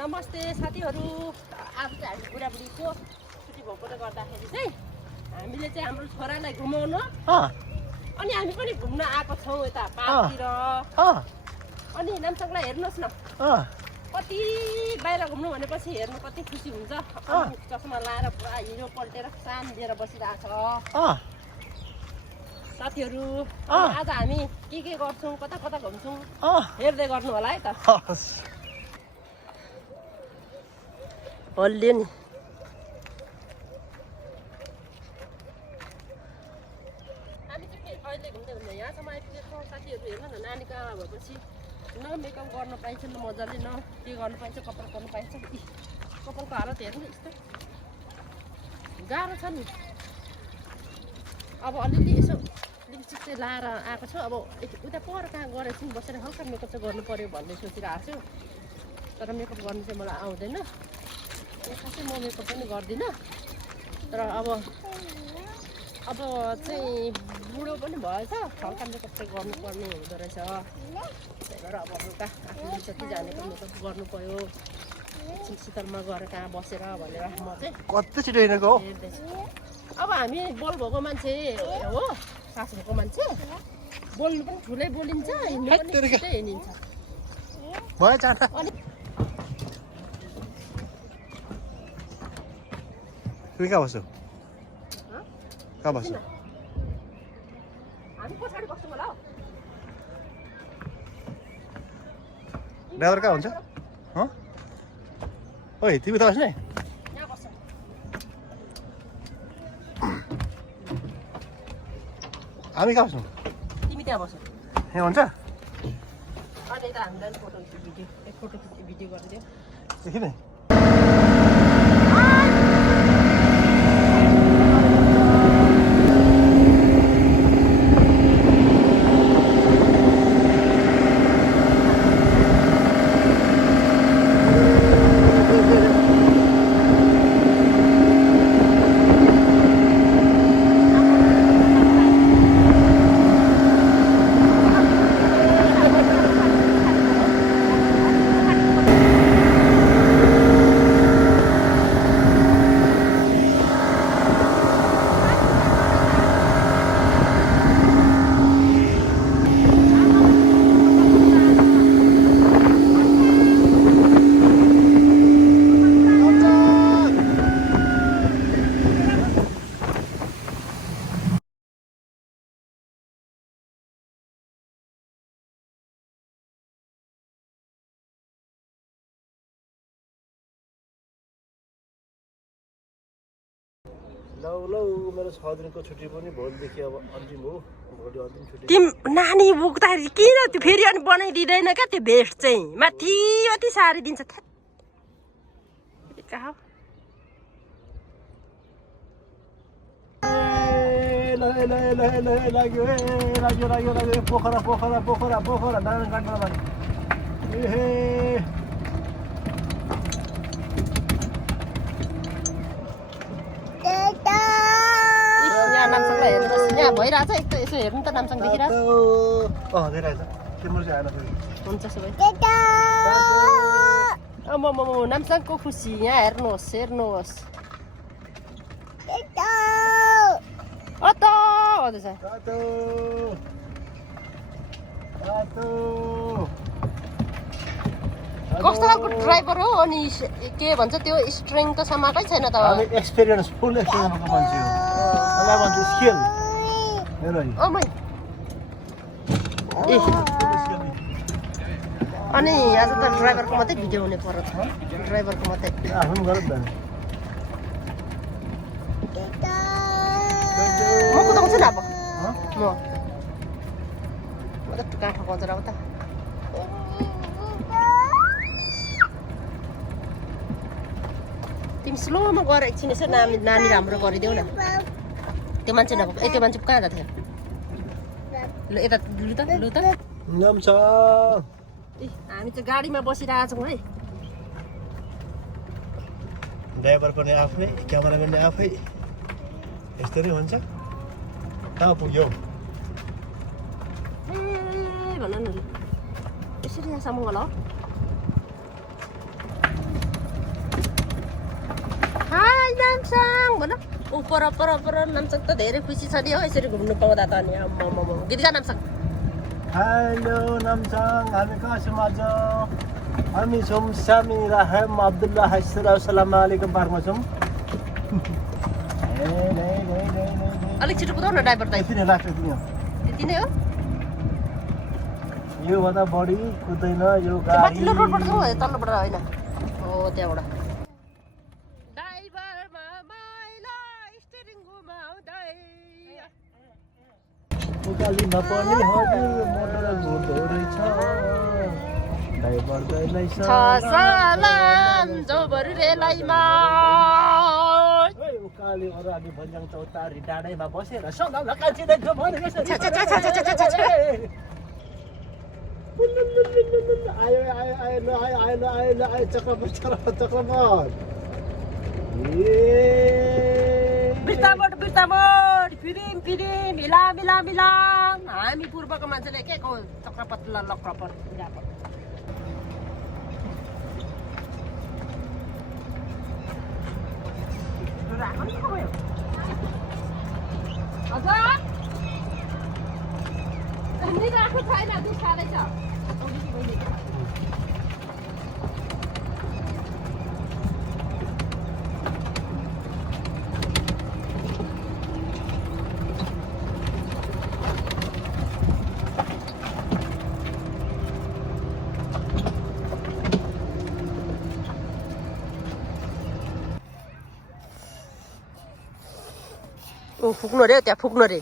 नमस्ते साथीहरू। आज चाहिँ हामी बुढाबुढीको छुट्टी भएकोले गर्दाखेरि चाहिँ हामीले चाहिँ हाम्रो छोरालाई घुमाउन अनि हामी पनि घुम्न आएको छौँ यता पार्कतिर। अनि नामसँगलाई हेर्नुहोस् न, कति बाहिर घुम्नु भनेपछि हेर्नु कति खुसी हुन्छ। चस्मा लाएर पुरा हिरो पल्टेर सान दिएर बसिरहेको छ साथीहरू। आज हामी के गर्छौँ, कता कता घुम्छौँ हेर्दै गर्नु होला है त। हल्लियो नि हामी चाहिँ अहिले घुम्दै यहाँसम्म आइपुगेको साथीहरू। हेर्नु न, नानी कहाँ भएपछि न मेकअप गर्न पाइन्छ न मजाले, न के गर्नु पाइन्छ, कपाल गर्नु पाइन्छ। कपालको हालत हेर्नु यस्तो गाह्रो छ नि। अब अलिअलि यसो लिपस्टिक चाहिँ लाएर आएको छु। अब उता पर कहाँ गएर एकछिन बसेर हल्का मेकअप चाहिँ गर्नु पऱ्यो भन्ने सोचिरहेको छु। तर मेकअप गर्नु चाहिँ मलाई आउँदैन, खासै म मेकअप पनि गर्दिनँ। तर अब चाहिँ बुढो पनि भएछ, हल्का मेकअप चाहिँ गर्नुपर्ने हुँदो रहेछ। त्यही भएर अब हल्का आफूले जति जानेको मेकअप गर्नु पऱ्यो। एकछिन शीतलमा गएर कहाँ बसेर भनेर म चाहिँ कति छिटो हिँडेको हेर्दैछु। अब हामी बोल भएको मान्छे हो, सास भएको मान्छे, बोल्नु पनि ठुलै बोलिन्छ, हिँड्नु पनि ठुलै हिँडिन्छ। भयो जाँदा कहाँ बस्छौ? कहाँ बस्छौ? हामी पछाडि बस्छौँ होला। ड्राइभर कहाँ हुन्छ? ओइ तिमी त बस्ने? यहाँ बस्छ। हामी कहाँ बस्छौँ? तिमी त्यहाँ बस्छ। यहाँ हुन्छ? अनि यता हामीलाई फोटो भिडियो भिडियो गरिदियो। देखि नै लौ मेरो 6 दिनको छुट्टी पनि भोलिदेखि अब अन्तिम हो। भोलि अन्तिम छुट्टी। तिम नानी बोक्दाखेरि किन त्यो फेरि अनि बनाइदिँदैन क्या त्यो भेस्ट चाहिँ माथि माथि सारिदिन्छ। लाग्यो पोखरा डाँडा काट्न यहाँ भइरहेछ एक त यसो हेर्नु त नामसँग देखिरहेछ। हुन्छ सबै नामसँगको खुसी यहाँ हेर्नुहोस्। कस्तो खालको ड्राइभर हो? अनि के भन्छ त्यो स्ट्रिङ त समाकै छैन त। एक्सपिरियन्स फुल एक्सपिरियन्सको मान्छे हो। मलाई भन्छ स्किल हेर नि। अनि आज त ड्राइभरको मात्रै भिडियो हुने पर्यो त। ड्राइभरको मात्रै आफ्नो गरौँ त। म कुदाउँछु नि अब म त काठो बजेर अब त। तिमी स्लोमा गएर एकछिन यसो नानी राम्रो गरिदेऊ न। त्यो मान्छे नभएको त्यो मान्छे कहाँ गएको थियो? ल यता लु त नाम छ। हामी चाहिँ गाडीमा बसिरहेको छौँ है। ड्राइभर पनि आफै, क्यामेराम्यान आफै, यस्तो नै हुन्छ। कहाँ पुग्यो? भन न यसरी यहाँसम्म होला। हाई नामसाङ भन ऊ पर नामसाङ त धेरै खुसी छ नि हो यसरी घुम्नु पाउँदा त अनि आम्मामा गीत गा नामसाङ हेलो नामसाङ हामी कहाँ छौँ आज हामी छौँ सामी राहम अब्दुल्ला हसर अस्सलाम वालेकुम पार्कमा छौँ अलिक छिटो कुदाउ न ड्राइभर दाइ यति नै लाग्छ त्यति नै हो योभन्दा बढी कुदैन यो गाडी माथिल्लो रोडबाट जाउँ तल्लोबाट होइन हो त्यहाँबाट ड्राइभरमा माइला स्टियरिङ घुमाउँदै उकालीमा पनि हजुर मोटर घुर्दो रहेछ ड्राइभर दैलै छ सलाम जोबरु रेलाइमा उकाली अराली भन्ज्याङ चौतारी डाँडैमा बसेर सदा लकाल्ची देख्छु भने आयो चक्रपट बिर्तामोड फिलिम मिला हामी पूर्वको मान्छेले के को चक्रपट लक्रपट मिलापट राख्नु छैन दुध खाँदैछ फुक्नु रे त्यहाँ फुक्नु रे